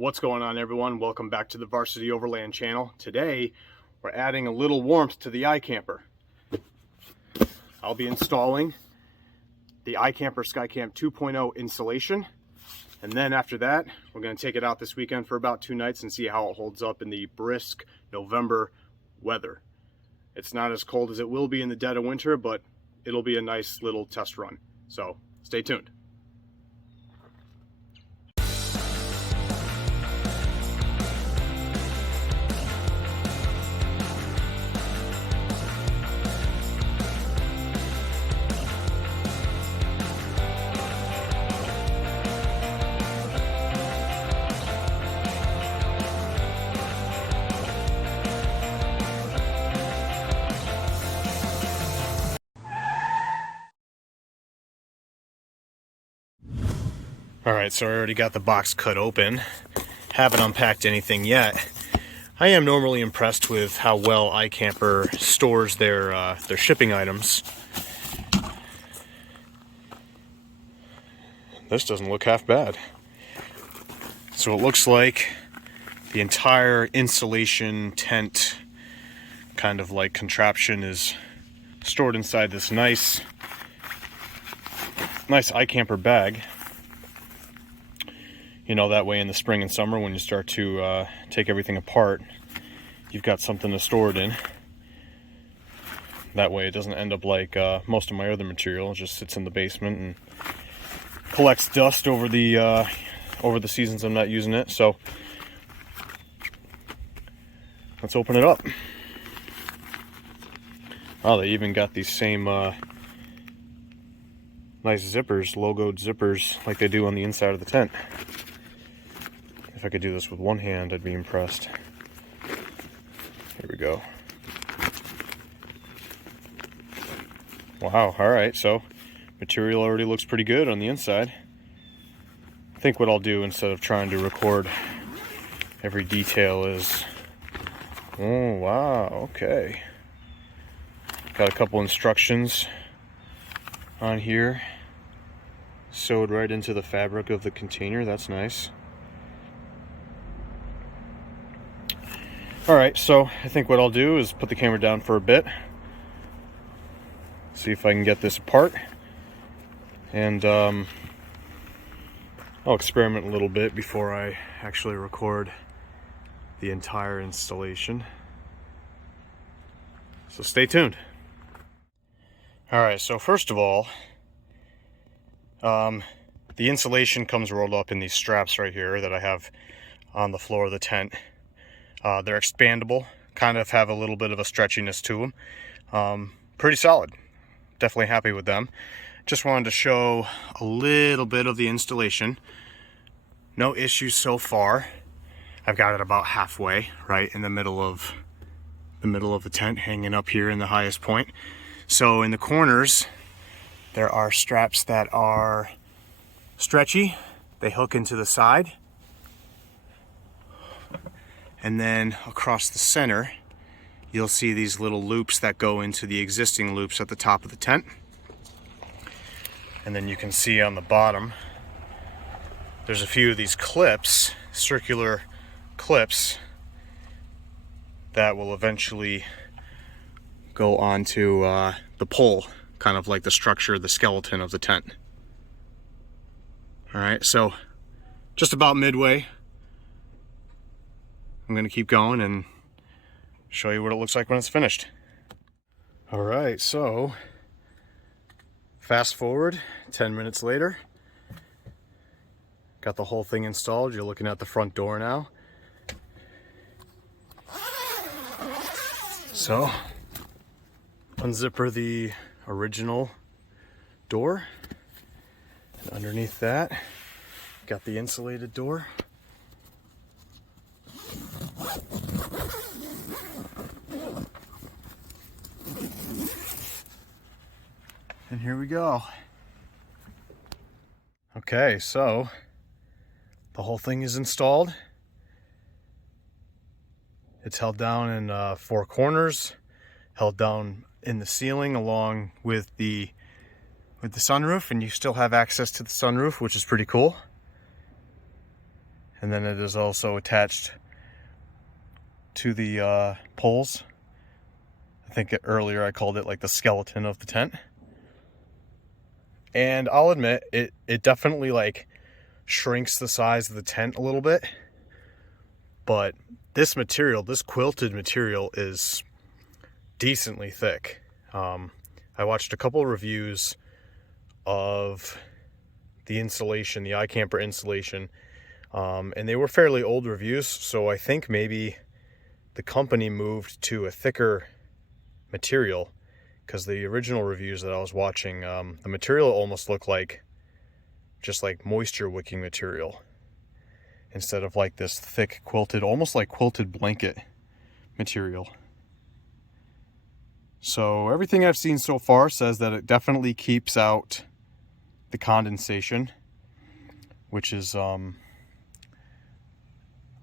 What's going on, everyone? Welcome back to the Varsity Overland channel. Today we're adding a little warmth to the iCamper. I'll be installing the iCamper Skycamp 2.0 installation, and then after that we're going to take it out this weekend for about 2 nights and see how it holds up in the brisk November weather. It's not as cold as it will be in the dead of winter, but it'll be a nice little test run, so stay tuned. Alright, so I already got the box cut open. Haven't unpacked anything yet. I am normally impressed with how well iCamper stores their shipping items. This doesn't look half bad. So it looks like the entire insulation tent kind of like contraption is stored inside this nice iCamper bag. You know, that way in the spring and summer when you start to take everything apart, you've got something to store it in. That way it doesn't end up like most of my other material. It just sits in the basement and collects dust over the seasons I'm not using it. So let's open it up. Oh, they even got these same nice zippers, logoed zippers like they do on the inside of the tent. If I could do this with one hand, I'd be impressed. Here we go. Wow, alright, so material already looks pretty good on the inside. I think what I'll do instead of trying to record every detail is... Oh, wow, okay. Got a couple instructions on here. Sewed right into the fabric of the container, that's nice. Alright, so I think what I'll do is put the camera down for a bit, see if I can get this apart, and I'll experiment a little bit before I actually record the entire installation. So stay tuned. Alright, so first of all, the insulation comes rolled up in these straps right here that I have on the floor of the tent. They're expandable, kind of have a little bit of a stretchiness to them. Pretty solid. Definitely happy with them. Just wanted to show a little bit of the installation. No issues so far. I've got it about halfway, right in the middle of the tent, hanging up here in the highest point. So in the corners, there are straps that are stretchy. They hook into the side. And then across the center, you'll see these little loops that go into the existing loops at the top of the tent. And then you can see on the bottom, there's a few of these clips, circular clips, that will eventually go onto the pole, kind of like the structure, the skeleton of the tent. All right, so just about midway. I'm going to keep going and show you what it looks like when it's finished. All right, so fast forward 10 minutes later. Got the whole thing installed. You're looking at the front door now. So unzipper the original door, and underneath that got the insulated door. And here we go. Okay, so the whole thing is installed. It's held down in 4 corners, held down in the ceiling along with the sunroof, and you still have access to the sunroof, which is pretty cool. and then it is also attached to the poles. I think earlier I called it like the skeleton of the tent. And I'll admit, it definitely like shrinks the size of the tent a little bit. But this material, this quilted material, is decently thick. I watched a couple of reviews of the insulation, the iKamper insulation, and they were fairly old reviews, so I think maybe the company moved to a thicker material, because the original reviews that I was watching, the material almost looked like just like moisture wicking material instead of like this thick quilted, almost like quilted blanket material. So everything I've seen so far says that it definitely keeps out the condensation, which is a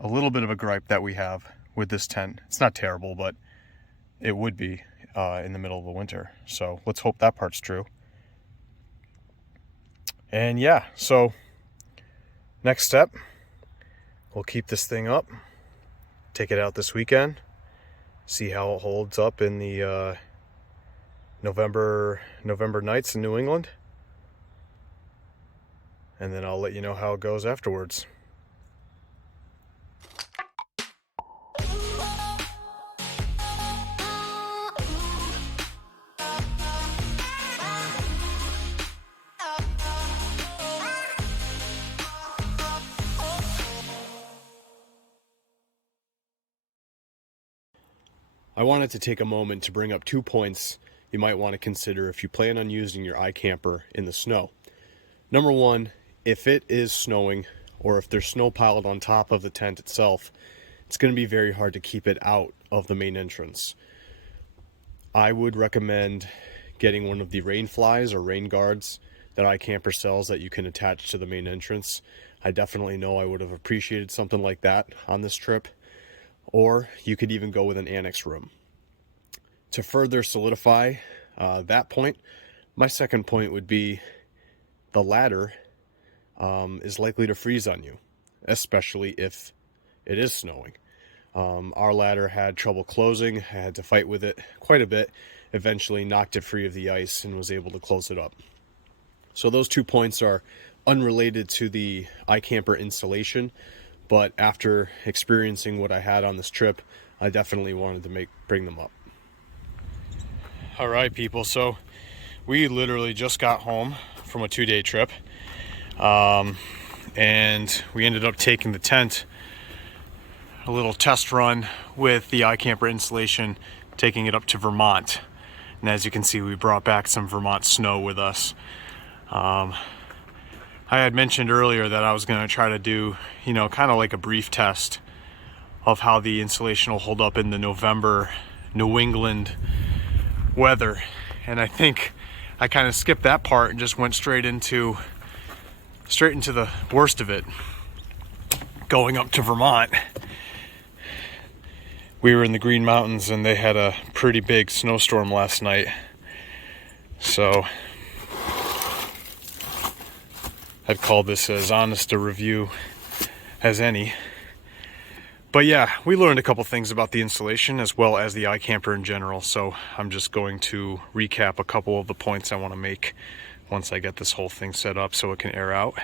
little bit of a gripe that we have with this tent. It's not terrible, but it would be in the middle of the winter. So let's hope that part's true. And yeah, so next step, we'll keep this thing up, take it out this weekend, see how it holds up in the November nights in New England, and then I'll let you know how it goes afterwards. I wanted to take a moment to bring up 2 points you might want to consider if you plan on using your iKamper in the snow. Number one, if it is snowing or if there's snow piled on top of the tent itself, it's going to be very hard to keep it out of the main entrance. I would recommend getting one of the rain flies or rain guards that iKamper sells that you can attach to the main entrance. I definitely know I would have appreciated something like that on this trip. Or you could even go with an annex room. To further solidify that point, my second point would be the ladder is likely to freeze on you, especially if it is snowing. Our ladder had trouble closing. I had to fight with it quite a bit, eventually knocked it free of the ice and was able to close it up. So those 2 points are unrelated to the iKamper installation, but after experiencing what I had on this trip, I definitely wanted to bring them up. All right, people, so we literally just got home from a 2-day trip, and we ended up taking the tent a little test run with the iKamper installation, taking it up to Vermont. And as you can see, we brought back some Vermont snow with us. I had mentioned earlier that I was going to try to do, kind of like a brief test of how the insulation will hold up in the November New England weather. And I think I kind of skipped that part and just went straight into the worst of it, going up to Vermont. We were in the Green Mountains and they had a pretty big snowstorm last night. So I'd call this as honest a review as any. But yeah, we learned a couple things about the installation as well as the iKamper in general. So I'm just going to recap a couple of the points I want to make once I get this whole thing set up so it can air out.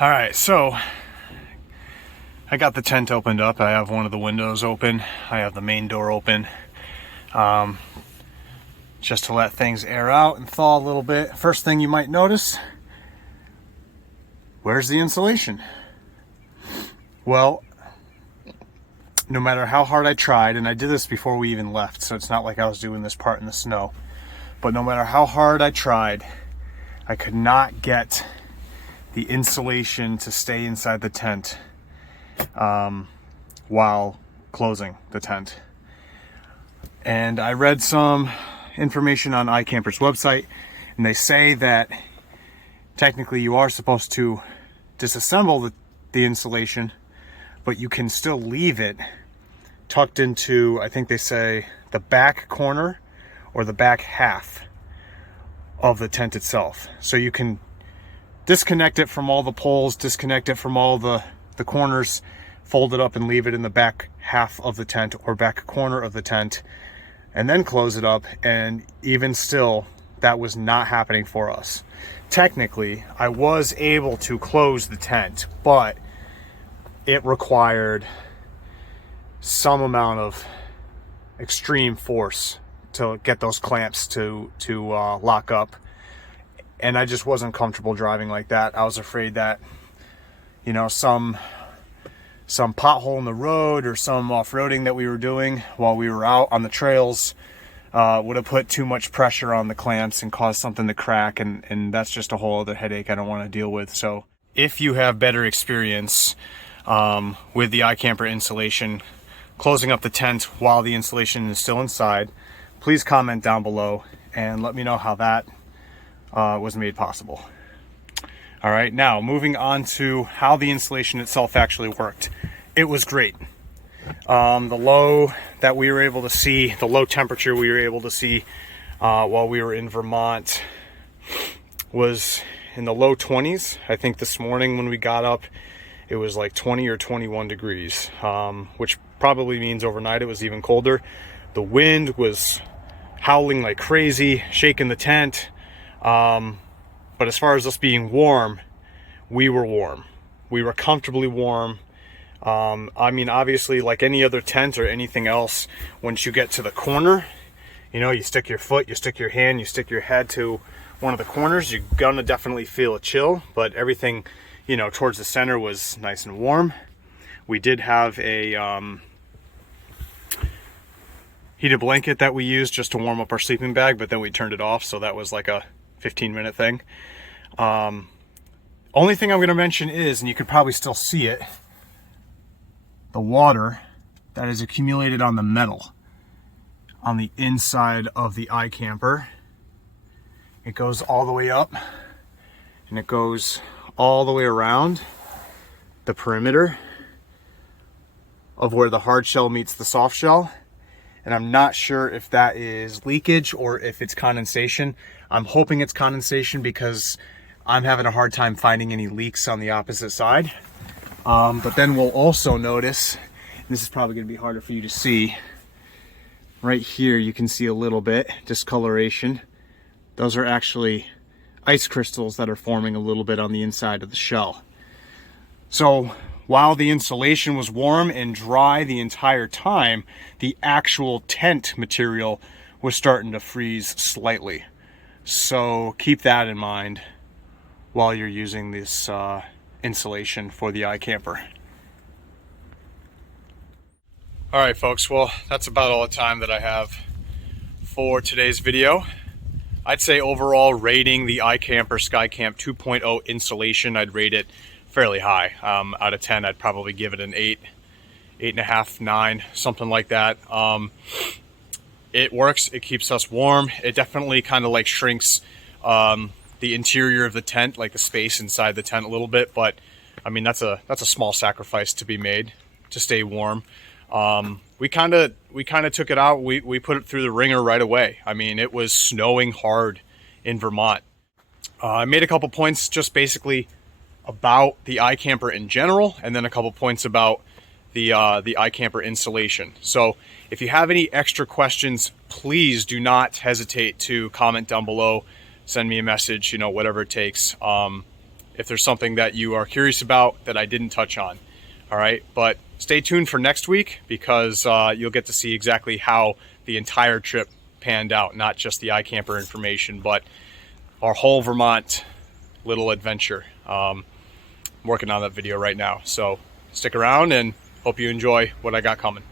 All right, so I got the tent opened up. I have one of the windows open. I have the main door open. Just to let things air out and thaw a little bit. First thing you might notice, where's the insulation? Well, no matter how hard I tried, and I did this before we even left, so it's not like I was doing this part in the snow, but no matter how hard I tried, I could not get the insulation to stay inside the tent while closing the tent. And I read some information on iKamper's website, and they say that technically you are supposed to disassemble the insulation, but you can still leave it tucked into, I think they say, the back corner or the back half of the tent itself. So you can disconnect it from all the poles, disconnect it from all the corners, fold it up and leave it in the back half of the tent or back corner of the tent, and then close it up. And even still, that was not happening for us. Technically, I was able to close the tent, but it required some amount of extreme force to get those clamps to lock up. And I just wasn't comfortable driving like that. I was afraid that, you know, some pothole in the road or some off-roading that we were doing while we were out on the trails would have put too much pressure on the clamps and caused something to crack, and that's just a whole other headache I don't want to deal with. So if you have better experience with the iKamper insulation, closing up the tent while the insulation is still inside, please comment down below and let me know how that was made possible. All right, now moving on to how the insulation itself actually worked. It was great. The low that we were able to see, the low temperature we were able to see while we were in Vermont was in the low 20s. I think this morning when we got up, it was like 20 or 21 degrees, which probably means overnight it was even colder. The wind was howling like crazy, shaking the tent. But as far as us being warm, we were warm. We were comfortably warm. I mean, obviously, like any other tent or anything else, once you get to the corner, you know, you stick your foot, you stick your hand, you stick your head to one of the corners, you're gonna definitely feel a chill, but everything, you know, towards the center was nice and warm. We did have a heated blanket that we used just to warm up our sleeping bag, but then we turned it off, so that was like a 15-minute thing. Only thing I'm going to mention is, and you could probably still see it, the water that is accumulated on the metal on the inside of the iKamper. It goes all the way up and it goes all the way around the perimeter of where the hard shell meets the soft shell. And I'm not sure if that is leakage or if it's condensation. I'm hoping it's condensation because I'm having a hard time finding any leaks on the opposite side. But then we'll also notice, and this is probably going to be harder for you to see, right here you can see a little bit discoloration. Those are actually ice crystals that are forming a little bit on the inside of the shell. So while the insulation was warm and dry the entire time, the actual tent material was starting to freeze slightly. So keep that in mind while you're using this insulation for the iKamper. All right, folks, well, that's about all the time that I have for today's video. I'd say overall rating the iKamper Skycamp 2.0 insulation, I'd rate it fairly high. Out of 10, I'd probably give it an 8, 8.5, 9, something like that. It works, it keeps us warm. It definitely kind of like shrinks the interior of the tent, like the space inside the tent a little bit, but I mean, that's a small sacrifice to be made to stay warm. We kind of took it out. We put it through the ringer right away. I mean, it was snowing hard in Vermont. I made a couple points just basically about the iKamper in general, and then a couple points about the iKamper insulation. So if you have any extra questions, please do not hesitate to comment down below, send me a message, you know, whatever it takes. If there's something that you are curious about that I didn't touch on. All right, but stay tuned for next week because you'll get to see exactly how the entire trip panned out, not just the iKamper information, but our whole Vermont little adventure. I'm working on that video right now, so stick around and hope you enjoy what I got coming.